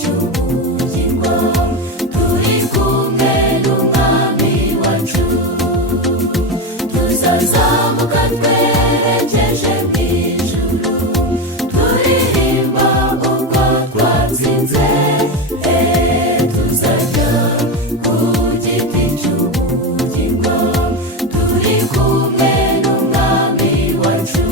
cy'ubugingo turi kumwe n'umwami wacu tuzazamuka twerekeje mu ijuru turirimba ubwo twatsinze tuzajya ku giti cy'ubugingo turi kumwe n'umwami wacu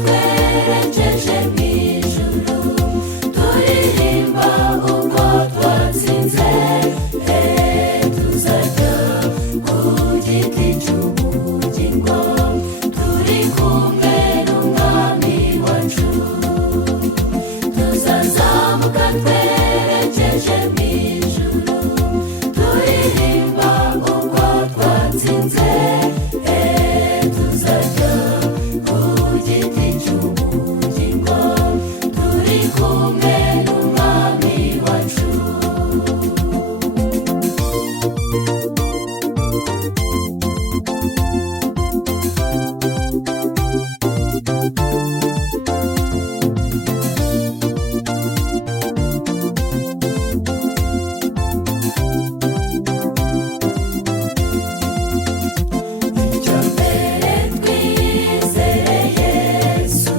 twerekeje mu ijuru turirimba ubwo twatsinze tuzajya ku giti cy'ubugingo turi kumwe n'umwami wacu tuzazamuka twerekeje mu ijuru turirimba ubwo twatsinze tuzajya ku giti cy'ubugingo turi kumwe n'umwami wacu icyambere twizere Yesu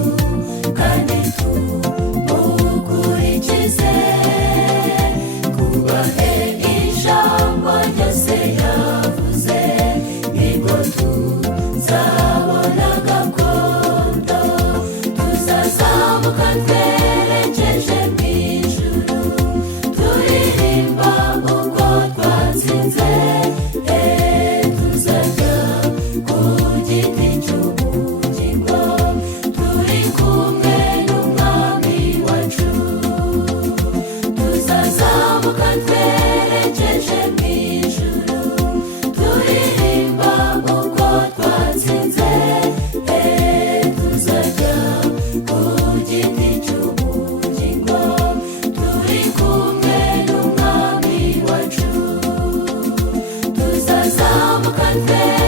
kandi tumukurikize kubahe ijambo ryose yavuze nibwo tuzabona gakondo tuzazamuka twerekeje mu ijuru turirimba ubwo twatsinze tuzajya ku giti cy'ubugingo turi kumwe n'umwami wacu tuzazamuka twerekeje mu ijuru turirimba ubwo twatsinze tuzajya ku giti cy'ubugingo turi kumwe n'umwami wacu tuzazamuka twerekeje